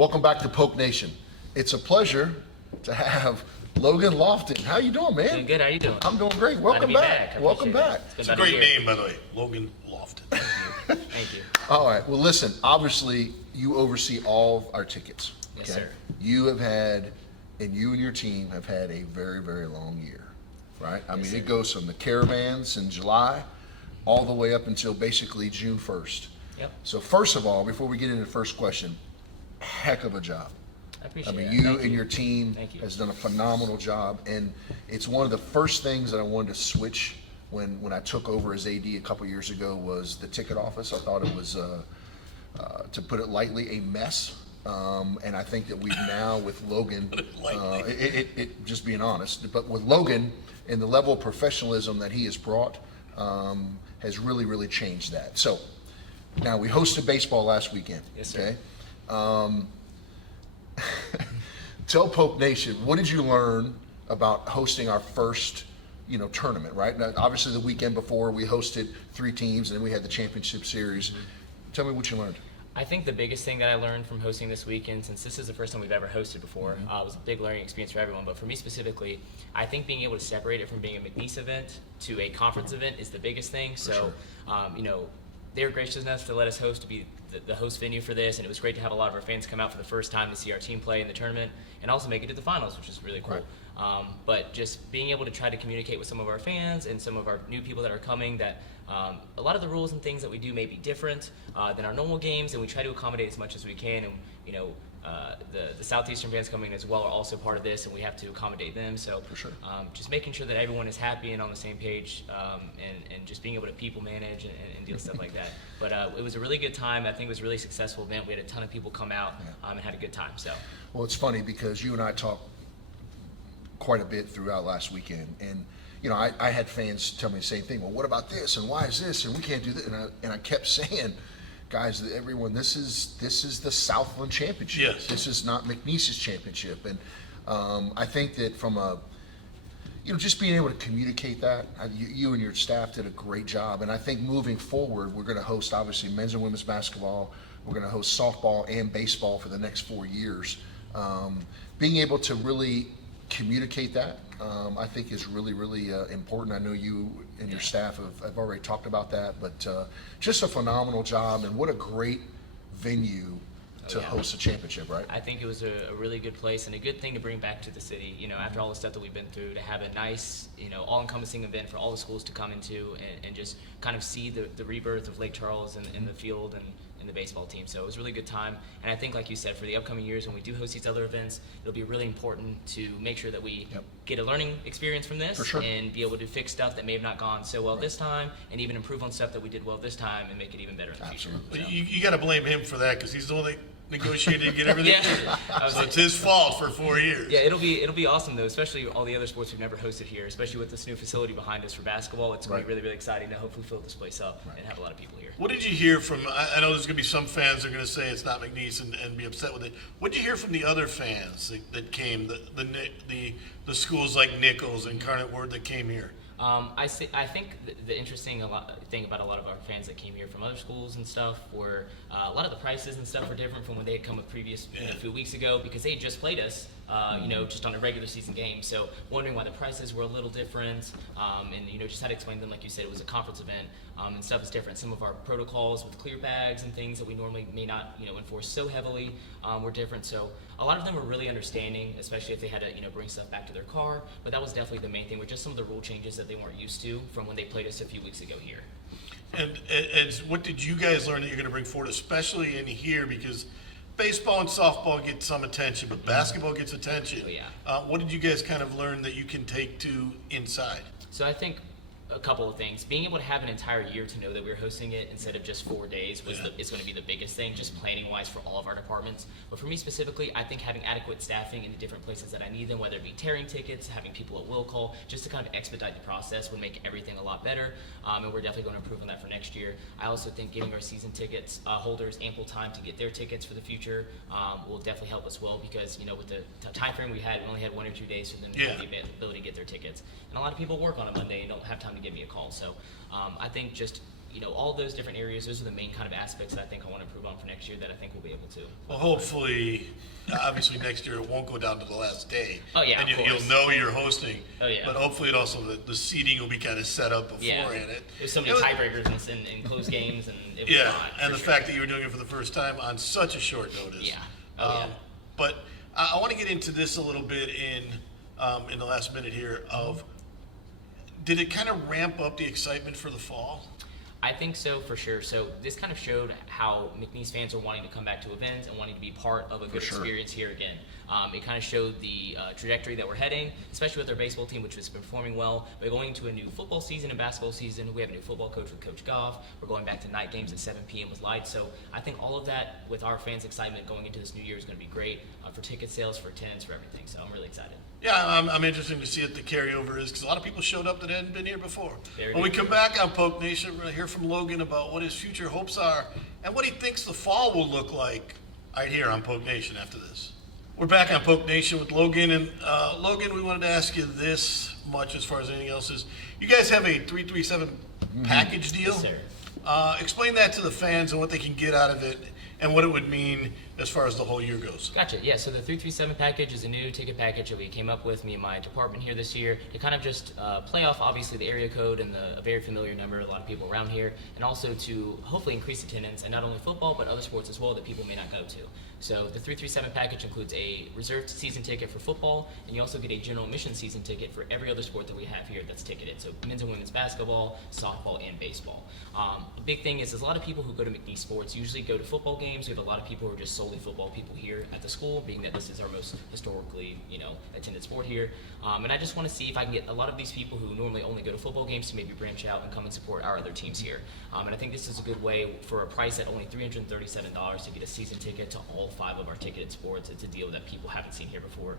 Welcome back to Poke Nation. It's a pleasure to have Logan Loftin. How you doing, man? Doing good. How you doing? I'm doing great. Welcome back. Welcome back. It's a great name, by the way, Logan Loftin. Thank you. All right. Well, listen. Obviously, you oversee all of our tickets. Yes, sir. You have had, and you and your team have had a very, very long year, right? I mean, sir. it goes from the caravans in July all the way up until basically June 1st. Yep. So first of all, before we get into the first question, heck of a job. I appreciate I mean, that. you Thank and your team Thank you. has done a phenomenal job, and it's one of the first things that I wanted to switch when I took over as AD a couple years ago was the ticket office. I thought it was, to put it lightly, a mess. And I think that we've now with Logan, it just being honest, but with Logan and the level of professionalism that he has brought, has really, really changed that. So now we hosted baseball last weekend. Yes, sir. Okay. Tell Pope Nation, what did you learn about hosting our first, tournament, right? Now, obviously the weekend before we hosted 3 teams and then we had the championship series. Tell me what you learned. I think the biggest thing that I learned from hosting this weekend, since this is the first time we've ever hosted before, was a big learning experience for everyone. But for me specifically, I think being able to separate it from being a McNeese event to a conference event is the biggest thing. So, they were gracious enough to let us host to be the host venue for this, and it was great to have a lot of our fans come out for the first time to see our team play in the tournament and also make it to the finals, which is really cool. Right. But just being able to try to communicate with some of our fans and some of our new people that are coming that a lot of the rules and things that we do may be different than our normal games, and we try to accommodate as much as we can. And the Southeastern fans coming as well are also part of this, and we have to accommodate them. So For sure. just making sure that everyone is happy and on the same page, and just being able to people manage and deal with stuff like that. But it was a really good time. I think it was a really successful event. We had a ton of people come out and had a good time. So. Well, it's funny because you and I talked quite a bit throughout last weekend, and I had fans tell me the same thing. Well, what about this? And why is this? And we can't do this. And I kept saying, guys, everyone, this is the Southland Championship. Yes. This is not McNeese's championship. And I think that from a just being able to communicate that, you and your staff did a great job. And I think moving forward, we're going to host obviously men's and women's basketball. We're going to host softball and baseball for the next 4 years. Being able to really communicate that, I think is really, really important. I know you and your staff have already talked about that, but just a phenomenal job, and what a great venue to host a championship, right? I think it was a really good place and a good thing to bring back to the city, after all the stuff that we've been through, to have a nice, all-encompassing event for all the schools to come into and just kind of see the rebirth of Lake Charles and the field and the baseball team. So it was a really good time. And I think, like you said, for the upcoming years when we do host these other events, it'll be really important to make sure that we get a learning experience from this and be able to fix stuff that may have not gone so well this time, and even improve on stuff that we did well this time and make it even better in the future. Well, you got to blame him for that because he's the one that negotiated to get everything. So it's his fault for 4 years. Yeah, it'll be awesome though, especially all the other sports we've never hosted here, especially with this new facility behind us for basketball. It's going to be really, really exciting to hopefully fill this place up and have a lot of people here. What did you hear from, I know there's going to be some fans that are going to say it's not McNeese and be upset with it. What did you hear from the other fans that came, the schools like Nichols and Incarnate Word that came here? I think the interesting thing about a lot of our fans that came here from other schools and stuff were a lot of the prices and stuff were different from when they had come a few weeks ago, because they had just played us, just on a regular season game. So wondering why the prices were a little different, and just had to explain to them, like you said, it was a conference event, and stuff is different. Some of our protocols with clear bags and things that we normally may not enforce so heavily were different. So a lot of them were really understanding, especially if they had to bring stuff back to their car. But that was definitely the main thing, with just some of the rule changes that they weren't used to from when they played us a few weeks ago here. And what did you guys learn that you're going to bring forward, especially in here, because baseball and softball get some attention, but basketball gets attention. What did you guys kind of learn that you can take to inside? So I think a couple of things. Being able to have an entire year to know that we're hosting it instead of just 4 days is going to be the biggest thing, just planning wise for all of our departments. But for me specifically, I think having adequate staffing in the different places that I need them, whether it be tearing tickets, having people at will call, just to kind of expedite the process would make everything a lot better. And we're definitely going to improve on that for next year. I also think giving our season tickets holders ample time to get their tickets for the future will definitely help us well, because with the time frame we only had 1 or 2 days for them to have the ability to get their tickets. And a lot of people work on a Monday and don't have time to give me a call. So I think just all those different areas, those are the main kind of aspects that I think I want to improve on for next year that I think we'll be able to. Well, hopefully, obviously next year it won't go down to the last day. Oh, yeah, And of you'll course. know you're hosting. Oh, yeah. But hopefully it also, the seating will be kind of set up Yeah, beforehand. there's so many tiebreakers and close games, and it was Yeah, fun, and for the sure. fact that you were doing it for the first time on such a short notice. Yeah. Oh, yeah. But I want to get into this a little bit in the last minute here of, did it kind of ramp up the excitement for the fall? I think so, for sure. So this kind of showed how McNeese fans are wanting to come back to events and wanting to be part of a good sure. experience here again. It kind of showed the trajectory that we're heading, especially with our baseball team, which has been performing well. We're going into a new football season and basketball season. We have a new football coach with Coach Goff. We're going back to night games at 7 p.m. with lights. So I think all of that, with our fans' excitement going into this new year, is going to be great for ticket sales, for attendance, for everything. So I'm really excited. Yeah, I'm interested to see what the carryover is, because a lot of people showed up that hadn't been here before. Very When we good. come back on Poke Nation, we're going to hear from Logan about what his future hopes are and what he thinks the fall will look like right here on Poke Nation after this. We're back on Poke Nation with Logan, and Logan, we wanted to ask you this much as far as anything else is, you guys have a 337 package deal? Yes, sir. Explain that to the fans and what they can get out of it and what it would mean as far as the whole year goes. Gotcha. Yeah, so the 337 package is a new ticket package that we came up with, me and my department here this year, to kind of just play off, obviously, the area code and a very familiar number, a lot of people around here, and also to hopefully increase attendance, and not only football, but other sports as well that people may not go to. So the 337 package includes a reserved season ticket for football, and you also get a general admission season ticket for every other sport that we have here that's ticketed. So men's and women's basketball, softball, and baseball. A big thing is there's a lot of people who go to McNeese Sports usually go to football games. We have a lot of people who are just solely football people here at the school, being that this is our most historically, attended sport here. And I just want to see if I can get a lot of these people who normally only go to football games to maybe branch out and come and support our other teams here. And I think this is a good way for a price at only $337 to get a season ticket to all 5 of our ticketed sports. It's a deal that people haven't seen here before.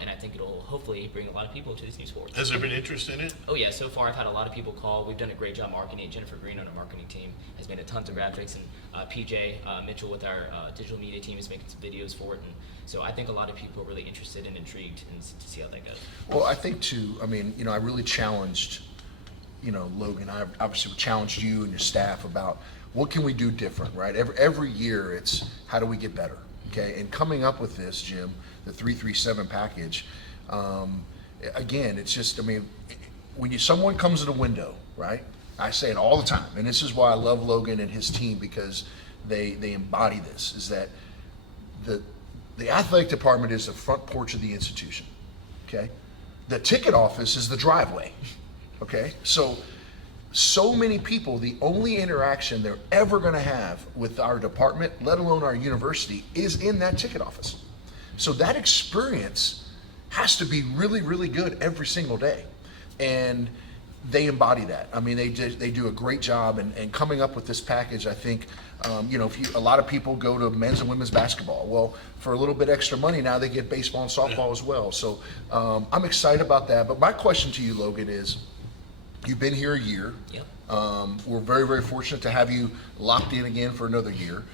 And I think it'll hopefully bring a lot of people to these new sports. Has there been interest in it? Oh yeah, so far I've had a lot of people call. We've done a great job marketing it. Jennifer Green on our marketing team has made a tons of graphics, and PJ Mitchell with our digital media team is making some videos for it. And so I think a lot of people are really interested and intrigued to see how that goes. Well, I think too, I really challenged, Logan, I obviously challenged you and your staff about what can we do different, right? Every year it's how do we get better, okay? And coming up with this, Jim, the 337 package, again, it's just, when someone comes to the window, right? I say it all the time, and this is why I love Logan and his team, because they embody this, is that the athletic department is the front porch of the institution, okay? The ticket office is the driveway, okay? So many people, the only interaction they're ever gonna have with our department, let alone our university, is in that ticket office. So that experience has to be really, really good every single day. And they embody that. They do a great job, and coming up with this package, I think, a lot of people go to men's and women's basketball. Well, for a little bit extra money, now they get baseball and softball as well. So I'm excited about that. But my question to you, Logan, is you've been here a year. Yep. We're very, very fortunate to have you locked in again for another year.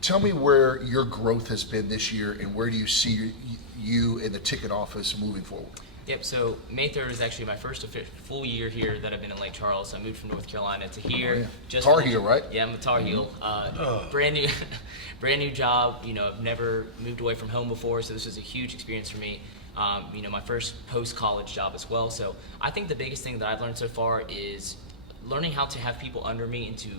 Tell me where your growth has been this year, and where do you see you in the ticket office moving forward? Yep, so May 3rd is actually my first full year here that I've been in Lake Charles. So I moved from North Carolina to here. Oh, yeah. Just Tar Heel, right? Yeah, I'm a Tar Heel. Brand new job. I've never moved away from home before, so this was a huge experience for me. My first post-college job as well. So I think the biggest thing that I've learned so far is learning how to have people under me and to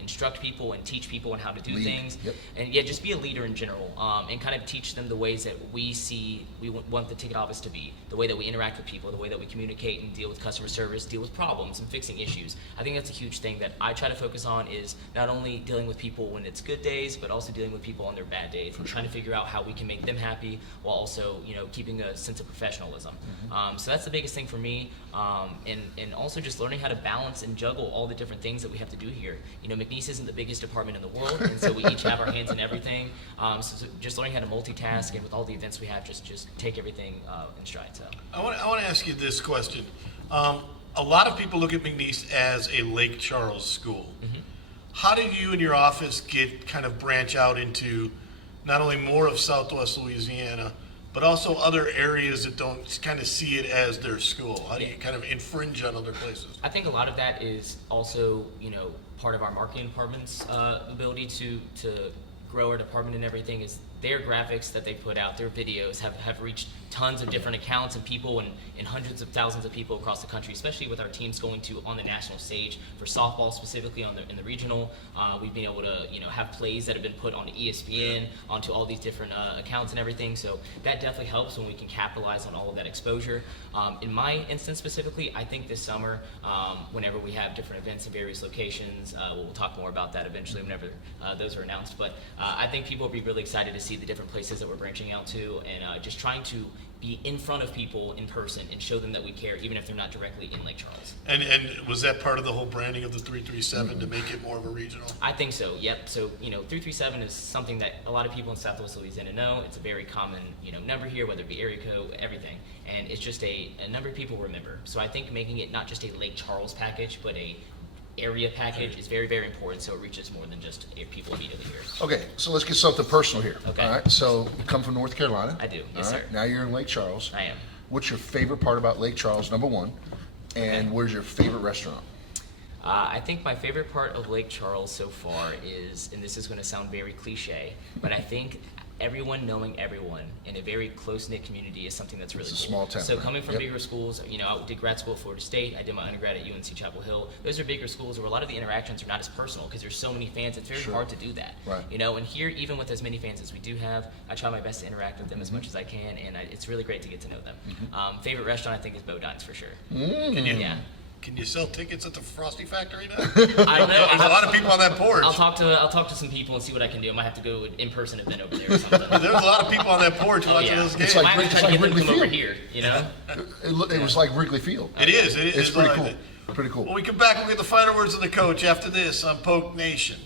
instruct people and teach people on how to do Lead. things. Yep. And just be a leader in general, and kind of teach them the ways that we want the ticket office to be, the way that we interact with people, the way that we communicate and deal with customer service, deal with problems and fixing issues. I think that's a huge thing that I try to focus on, is not only dealing with people when it's good days, but also dealing with people on their bad days, and trying to figure out how we can make them happy while also keeping a sense of professionalism. So that's the biggest thing for me, and also just learning how to balance and juggle all the different things that we have to do here. McNeese isn't the biggest department in the world, and so we each have our hands in everything. So just learning how to multitask, and with all the events we have, just take everything in stride. So I want to ask you this question. A lot of people look at McNeese as a Lake Charles school. Mm-hmm. How did you and your office branch out into not only more of Southwest Louisiana, but also other areas that don't kind of see it as their school? How do you kind of infringe on other places? I think a lot of that is also, part of our marketing department's ability to grow our department and everything is their graphics that they put out, their videos have reached tons of different accounts and people and hundreds of thousands of people across the country, especially with our teams going to on the national stage for softball specifically in the regional. We've been able to have plays that have been put on ESPN, onto all these different accounts and everything. So that definitely helps when we can capitalize on all of that exposure. In my instance specifically, I think this summer, whenever we have different events in various locations, we'll talk more about that eventually whenever those are announced. But I think people will be really excited to see the different places that we're branching out to, and just trying to be in front of people in person and show them that we care, even if they're not directly in Lake Charles. And was that part of the whole branding of the 337 to make it more of a regional? I think so, yep. So, 337 is something that a lot of people in Southwest Louisiana know. It's a very common, number here, whether it be area code, everything. And it's just a number people remember. So I think making it not just a Lake Charles package, but a area package is very, very important, so it reaches more than just people immediately here. Okay, so let's get something personal here. Okay. All right, so you come from North Carolina. I do, All yes, right, sir. now you're in Lake Charles. I am. What's your favorite part about Lake Charles, number one? And where's your favorite restaurant? I think my favorite part of Lake Charles so far is, and this is going to sound very cliche, but I think everyone knowing everyone in a very close-knit community is something that's really It's a cool. small town, So right? coming from Yep. bigger schools, I did grad school at Florida State. I did my undergrad at UNC Chapel Hill. Those are bigger schools where a lot of the interactions are not as personal because there's so many fans. It's very Sure. hard to do that. Right. And here, even with as many fans as we do have, I try my best to interact with them as much as I can, and it's really great to get to know them. Favorite restaurant, I think, is Bodine's for sure. Yeah. Can you sell tickets at the Frosty Factory now? I don't know. There's a lot of people on that porch. I'll talk to some people and see what I can do. I might have to go in person event over there or something. There's a lot of people on that porch watching those games. It's I like might have to try to get them to Wrigley come over Field. here. It was like Wrigley Field. It is. It's pretty like cool. that. Pretty cool. When we come back, we'll get the final words of the coach after this on Polk Nation.